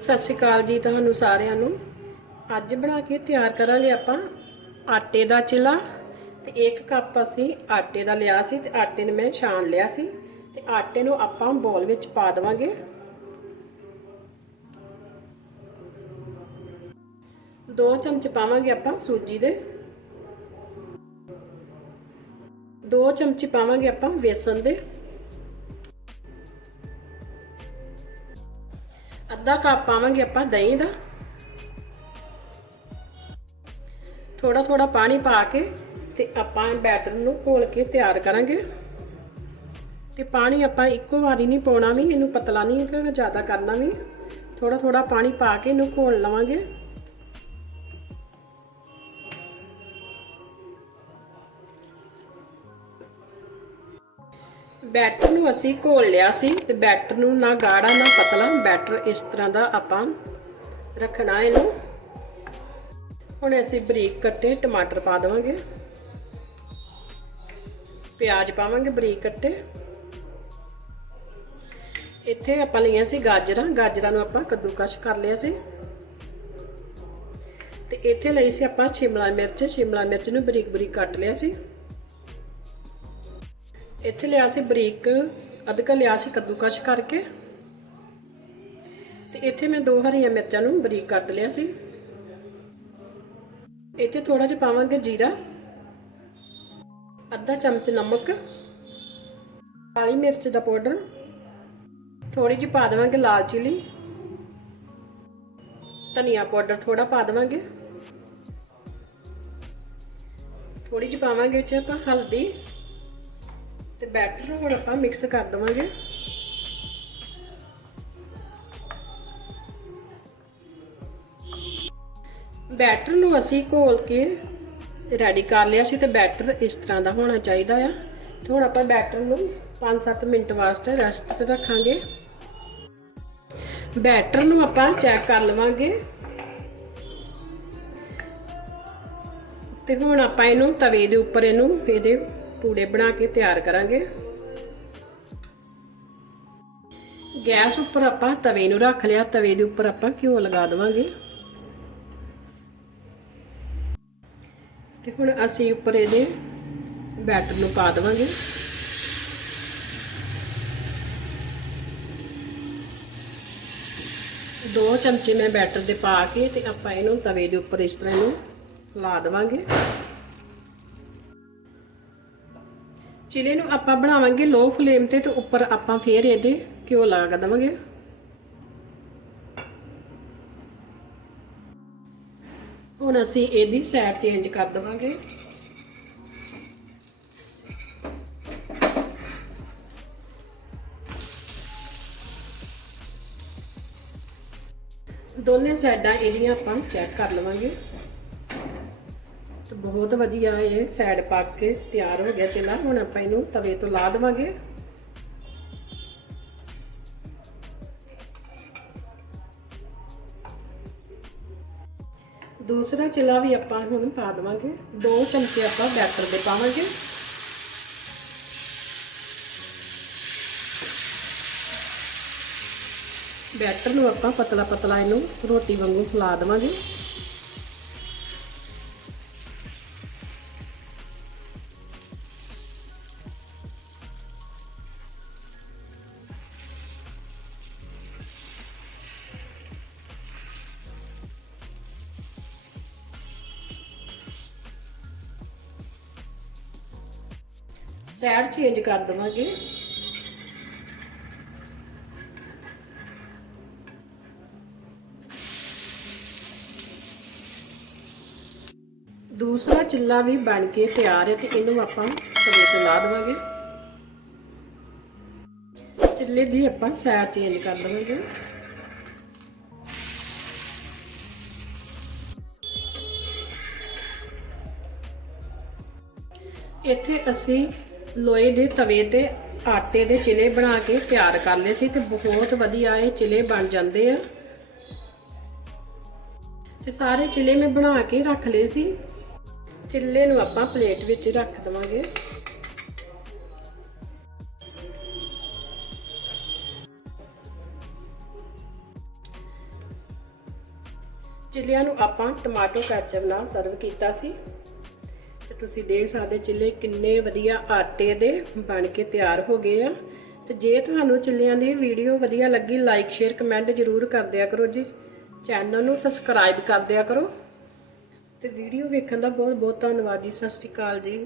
ਸਤਿ ਸ਼੍ਰੀ ਅਕਾਲ ਜੀ ਤੁਹਾਨੂੰ ਸਾਰਿਆਂ ਨੂੰ। ਅੱਜ ਬਣਾ ਕੇ ਤਿਆਰ ਕਰਾਂਗੇ ਆਪਾਂ ਆਟੇ ਦਾ ਚਿਲਾ ਤੇ ਇੱਕ ਕੱਪ ਅਸੀਂ ਆਟੇ ਦਾ ਲਿਆ ਸੀ ਤੇ ਆਟੇ ਨੂੰ ਮੈਂ ਛਾਣ ਲਿਆ ਸੀ ਤੇ ਆਟੇ ਨੂੰ ਆਪਾਂ ਬੋਲ ਵਿੱਚ ਪਾ ਦੇਵਾਂਗੇ। ਦੋ ਚਮਚ ਪਾਵਾਂਗੇ ਆਪਾਂ ਸੂਜੀ ਦੇ। ਦੋ ਚਮਚ ਪਾਵਾਂਗੇ ਆਪਾਂ ਬੇਸਨ ਦੇ। ਅੱਧਾ ਕੱਪ ਪਾਵਾਂਗੇ ਆਪਾਂ ਦਹੀਂ ਦਾ। ਥੋੜਾ ਥੋੜਾ ਪਾਣੀ ਪਾ ਕੇ ਤੇ ਆਪਾਂ ਬੈਟਰ ਨੂੰ ਘੋਲ ਕੇ ਤਿਆਰ ਕਰਾਂਗੇ। ਤੇ ਪਾਣੀ ਆਪਾਂ ਇੱਕੋ ਵਾਰੀ ਨਹੀਂ ਪਾਉਣਾ ਵੀ, ਇਹਨੂੰ ਪਤਲਾ ਨਹੀਂ ਕਿ ਜ਼ਿਆਦਾ ਕਰਨਾ ਵੀ। ਥੋੜਾ ਥੋੜਾ ਪਾਣੀ ਪਾ ਕੇ ਇਹਨੂੰ ਘੋਲ ਲਵਾਂਗੇ। ਬੈਟਰ ਨੂੰ ਅਸੀਂ ਘੋਲ ਲਿਆ ਸੀ ਤੇ ਬੈਟਰ ਨੂੰ ਨਾ ਗਾੜਾ, ਨਾ ਪਤਲਾ। ਬੈਟਰ ਇਸ ਤਰ੍ਹਾਂ ਦਾ ਆਪਾਂ ਰੱਖਣਾ ਇਹਨੂੰ। ਹੁਣ ਅਸੀਂ ਬਰੀਕ ਕੱਟੇ ਟਮਾਟਰ ਪਾ ਦੇਵਾਂਗੇ। ਪਿਆਜ਼ ਪਾਵਾਂਗੇ ਬਰੀਕ ਕੱਟੇ। ਇੱਥੇ ਆਪਾਂ ਲਈਆਂ ਸੀ ਗਾਜਰਾਂ। ਗਾਜਰਾਂ ਨੂੰ ਆਪਾਂ ਕੱਦੂਕਸ਼ ਕਰ ਲਿਆ ਸੀ। ਤੇ ਇੱਥੇ ਲਈ ਸੀ ਆਪਾਂ ਸ਼ਿਮਲਾ ਮਿਰਚ। ਸ਼ਿਮਲਾ ਮਿਰਚ ਨੂੰ ਬਰੀਕ ਬਰੀਕ ਕੱਟ ਲਿਆ ਸੀ। ਇੱਥੇ ਲਿਆ ਸੀ ਬਰੀਕ ਅਦਰਕ ਲਿਆ ਸੀ ਕੱਦੂਕਸ਼ ਕਰਕੇ। ਤੇ ਇੱਥੇ ਮੈਂ ਦੋ ਹਰੀਆਂ ਮਿਰਚਾਂ ਨੂੰ ਬਰੀਕ ਕੱਟ ਲਿਆ ਸੀ। ਇੱਥੇ ਥੋੜਾ ਜਿਹਾ ਪਾਵਾਂਗੇ ਜੀਰਾ, ਅੱਧਾ ਚਮਚ ਨਮਕ, ਕਾਲੀ ਮਿਰਚ ਦਾ ਪਾਊਡਰ ਥੋੜੀ ਜਿਹੀ ਪਾ ਦੇਵਾਂਗੇ ਲਾਲ ਚਿਲੀ। ਧਨੀਆ ਪਾਊਡਰ ਥੋੜਾ ਪਾ ਦੇਵਾਂਗੇ। ਥੋੜੀ ਜਿਹੀ ਪਾਵਾਂਗੇ ਵਿੱਚ ਆਪਾਂ ਹਲਦੀ। ਤੇ ਬੈਟਰ ਨੂੰ ਹੁਣ ਆਪਾਂ ਮਿਕਸ ਕਰ ਦਵਾਂਗੇ। ਬੈਟਰ ਨੂੰ ਅਸੀਂ ਘੋਲ ਕੇ ਰੈਡੀ ਕਰ ਲਿਆ ਸੀ ਤੇ ਬੈਟਰ ਇਸ ਤਰ੍ਹਾਂ ਦਾ ਹੋਣਾ ਚਾਹੀਦਾ ਆ। ਤੇ ਹੁਣ ਆਪਾਂ ਬੈਟਰ ਨੂੰ 5-7 ਮਿੰਟ ਵਾਸਤੇ ਰੈਸਟ ਤੇ ਰੱਖਾਂਗੇ। ਬੈਟਰ ਨੂੰ ਆਪਾਂ ਚੈੱਕ ਕਰ ਲਵਾਂਗੇ। ਤੇ ਹੁਣ ਆਪਾਂ ਇਹਨੂੰ ਤਵੇ ਦੇ ਉੱਪਰ ਇਹਨੂੰ ਇਹਦੇ ਪੂੜੇ ਬਣਾ ਕੇ ਤਿਆਰ ਕਰਾਂਗੇ। ਗੈਸ ਉੱਪਰ ਆਪਾਂ ਤਵੇ ਨੂੰ ਰੱਖ ਲਿਆ। ਤਵੇ ਦੇ ਉੱਪਰ ਆਪਾਂ ਘਿਓ ਲਗਾ ਦੇਵਾਂਗੇ। ਤੇ ਹੁਣ ਅਸੀਂ ਉੱਪਰ ਇਹਦੇ ਬੈਟਰ ਨੂੰ ਪਾ ਦੇਵਾਂਗੇ। ਦੋ ਚਮਚੇ ਮੈਂ ਬੈਟਰ ਦੇ ਪਾ ਕੇ ਤੇ ਆਪਾਂ ਇਹਨੂੰ ਤਵੇ ਦੇ ਉੱਪਰ ਇਸ ਤਰ੍ਹਾਂ ਨੂੰ ਲਾ ਦੇਵਾਂਗੇ। ਚਿਲੇ ਨੂੰ ਆਪਾਂ ਬਣਾਵਾਂਗੇ ਲੋ ਫਲੇਮ ਤੇ ਤੇ ਉੱਪਰ ਆਪਾਂ ਫੇਰ ਇਹਦੇ ਘਿਓ ਲਗਾ ਦੇਵਾਂਗੇ। ਹੁਣ ਅਸੀਂ ਇਹਦੀ ਸਾਈਡ ਚੇਂਜ ਕਰ ਦੇਵਾਂਗੇ। ਦੋਨੇ ਸਾਈਡਾਂ ਇਹਦੀਆਂ ਆਪਾਂ ਚੈੱਕ ਕਰ ਲਵਾਂਗੇ। ਬਹੁਤ ਵਧੀਆ ਇਹ ਸਾਈਡ ਪੱਕ ਕੇ ਤਿਆਰ ਹੋ ਗਿਆ ਚਿਲਾ। ਹੁਣ ਆਪਾਂ ਇਹਨੂੰ ਤਵੇ ਤੋਂ ਲਾ ਦੇਵਾਂਗੇ। ਦੂਸਰਾ ਚਿਲਾ ਵੀ ਆਪਾਂ ਹੁਣ ਪਾ ਦੇਵਾਂਗੇ। ਦੋ ਚਮਚੇ ਆਪਾਂ ਬੈਟਰ ਦੇ ਪਾਵਾਂਗੇ। ਬੈਟਰ ਨੂੰ ਆਪਾਂ ਪਤਲਾ ਪਤਲਾ ਇਹਨੂੰ ਰੋਟੀ ਵਾਂਗੂ ਫਲਾ ਦੇਵਾਂਗੇ। ਸਾਈਡ ਚੇਂਜ ਕਰ ਦਵਾਂਗੇ। ਦੂਸਰਾ ਚਿੱਲਾ ਵੀ ਬਣ ਕੇ ਤਿਆਰ ਹੈ ਤੇ ਇਹਨੂੰ ਆਪਾਂ ਤਵੇ ਤੇ ਲਾ ਦੇਵਾਂਗੇ। ਚਿੱਲੇ ਦੀ ਆਪਾਂ ਸਾਈਡ ਚੇਂਜ ਕਰ ਦੇਵਾਂਗੇ। ਇੱਥੇ ਅਸੀਂ ਲੋਹੇ ਦੇ ਤਵੇ ਤੇ ਆਟੇ ਦੇ ਚਿਲੇ ਬਣਾ ਕੇ ਤਿਆਰ ਕਰ ਲਏ ਸੀ ਤੇ ਬਹੁਤ ਵਧੀਆ ਇਹ ਚਿਲੇ ਬਣ ਜਾਂਦੇ ਆ। ਤੇ ਸਾਰੇ ਚਿਲੇ ਮੈਂ ਬਣਾ ਕੇ ਰੱਖ ਲਏ ਸੀ। ਚਿੱਲੇ ਨੂੰ ਆਪਾਂ ਪਲੇਟ ਵਿੱਚ ਰੱਖ ਦਵਾਂਗੇ। ਚਿੱਲਿਆਂ ਨੂੰ ਆਪਾਂ ਟਮਾਟੋ ਕੈਚਪ ਨਾਲ ਸਰਵ ਕੀਤਾ ਸੀ। ਤੇ ਤੁਸੀਂ ਦੇਖ ਸਕਦੇ ਚਿੱਲੇ ਕਿੰਨੇ ਵਧੀਆ ਆਟੇ ਦੇ ਬਣ ਕੇ ਤਿਆਰ ਹੋ ਗਏ ਆ। ਤੇ ਜੇ ਤੁਹਾਨੂੰ ਚਿੱਲਿਆਂ ਦੀ ਵੀਡੀਓ ਵਧੀਆ ਲੱਗੀ ਲਾਈਕ ਸ਼ੇਅਰ ਕਮੈਂਟ ਜ਼ਰੂਰ ਕਰ ਦਿਆ ਕਰੋ ਜੀ। ਚੈਨਲ ਨੂੰ ਸਬਸਕ੍ਰਾਈਬ ਕਰ ਦਿਆ ਕਰੋ। ਤੇ ਵੀਡੀਓ ਵੇਖਣ ਦਾ ਬਹੁਤ ਬਹੁਤ ਧੰਨਵਾਦ ਜੀ। ਸਤਿ ਸ਼੍ਰੀ ਅਕਾਲ ਜੀ।